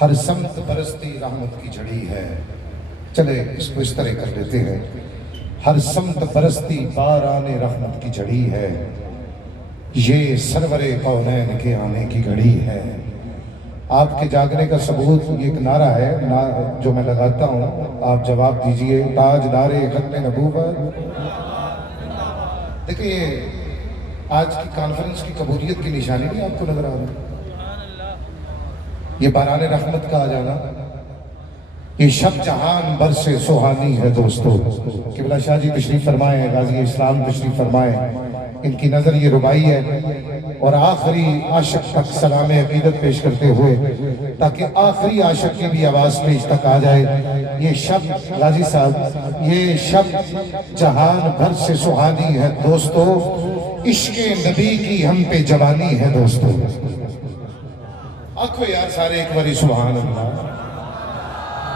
ہر سمت برستی رحمت کی جھڑی ہے. چلے اس کو اس طرح کر لیتے ہیں. ہر سمت برستی باران رحمت کی جھڑی ہے. یہ سرور کونین کے آنے کی گھڑی ہے. آپ کے جاگنے کا ثبوت یہ ایک نعرہ ہے جو میں لگاتا ہوں، آپ جواب دیجئے. تاجدار ختم نبوت. دیکھیں یہ آج کی کانفرنس کی قبولیت کی نشانی نہیں آپ کو نظر آ رہا؟ یہ باران رحمت کا آ جانا، یہ شب جہان بھر سے سہانی ہے دوستو. قبلہ شاہ جی تشریف فرمائے، غازی اسلام تشریف فرمائے. ان کی نظر یہ ربائی ہے اور آخری عاشق تک سلام عقیدت پیش کرتے ہوئے تاکہ آخری عاشق کی بھی آواز پیش تک آ جائے. یہ شب غازی صاحب، یہ شب جہان بھر سے سہانی ہے دوستو. عشق نبی کی ہم پہ جوانی ہے دوستو. آنکھو یار سارے ایک باری سبحان اللہ.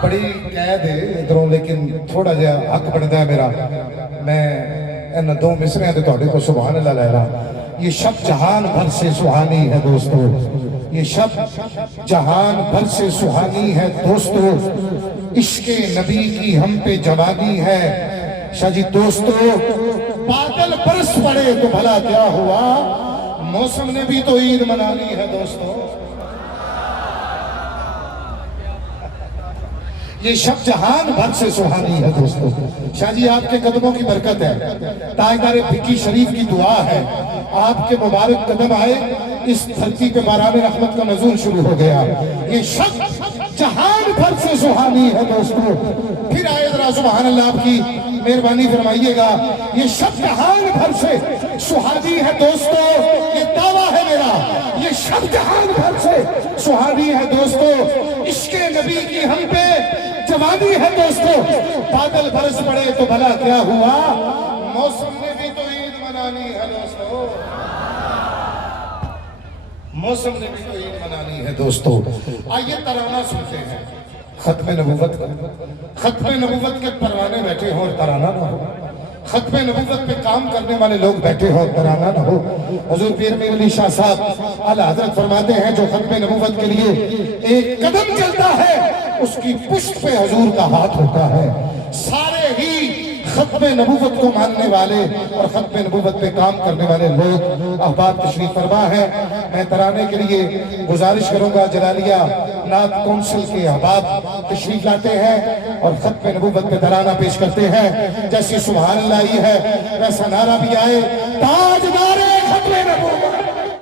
بڑی قید ہے ادھروں لیکن تھوڑا جا حق بڑھتا ہے میرا. میں ان دو مصرے ہیں تو کو سبحان اللہ لے رہا. یہ شب جہان بھر سے سہانی ہے دوستو. یہ شب جہان بھر سے سہانی ہے دوستو. عشق نبی کی ہم پہ جوانی ہے. شاہ جی دوستو بادل برس پڑے تو بھلا کیا ہوا، موسم نے بھی تو عید منانی ہے دوستو. یہ شب جہان بھر سے سہانی ہے دوستو. شاہ جی آپ کے قدموں کی برکت ہے، تاجدار بھکی شریف کی دعا ہے. آپ کے مبارک قدم آئے، اس دھرتی پہ باران رحمت کا نزول شروع ہو گیا. یہ شب جہان بھر سے سہانی ہے دوستو. پھر آئے ذرا سبحان اللہ آپ کی مہربانی فرمائیے گا. یہ شب جہان بھر سے سہانی ہے دوستو. یہ دعویٰ ہے میرا، یہ شب جہان بھر سے سہانی ہے دوستو. عشق نبی کی ہم پہ جوانی ہے دوستو. بادل برس پڑے تو بھلا کیا ہوا، موسم نے بھی تو عید منانی ہے دوستو. موسم نے بھی تو عید منانی ہے دوستو. آئیے ترانہ سنتے ہیں ختم نبوت کا. ختم نبوت کے پروانے بیٹھے ہوں اور ترانہ نہ ہو. ختم نبوت پہ کام کرنے والے لوگ بیٹھے ہوں اور ترانہ نہ ہو. حضور پیر میر علی شاہ صاحب اعلیٰ حضرت فرماتے ہیں جو ختم نبوت کے لیے ایک قدم چلتا ہے اس کی پشت پہ حضور کا ہاتھ ہوتا ہے. سارے ہی ختم نبوت کو ماننے والے اور ختم نبوت پہ کام کرنے والے لوگ احباب تشریف فرما ہے. میں ترانے کے لیے گزارش کروں گا جلالیہ نعت کونسل کے احباب تشریف لاتے ہیں اور ختم نبوت پہ ترانہ پیش کرتے ہیں. جیسے سبحان اللہ ہی ہے ویسا نعرہ بھی آئے. تاج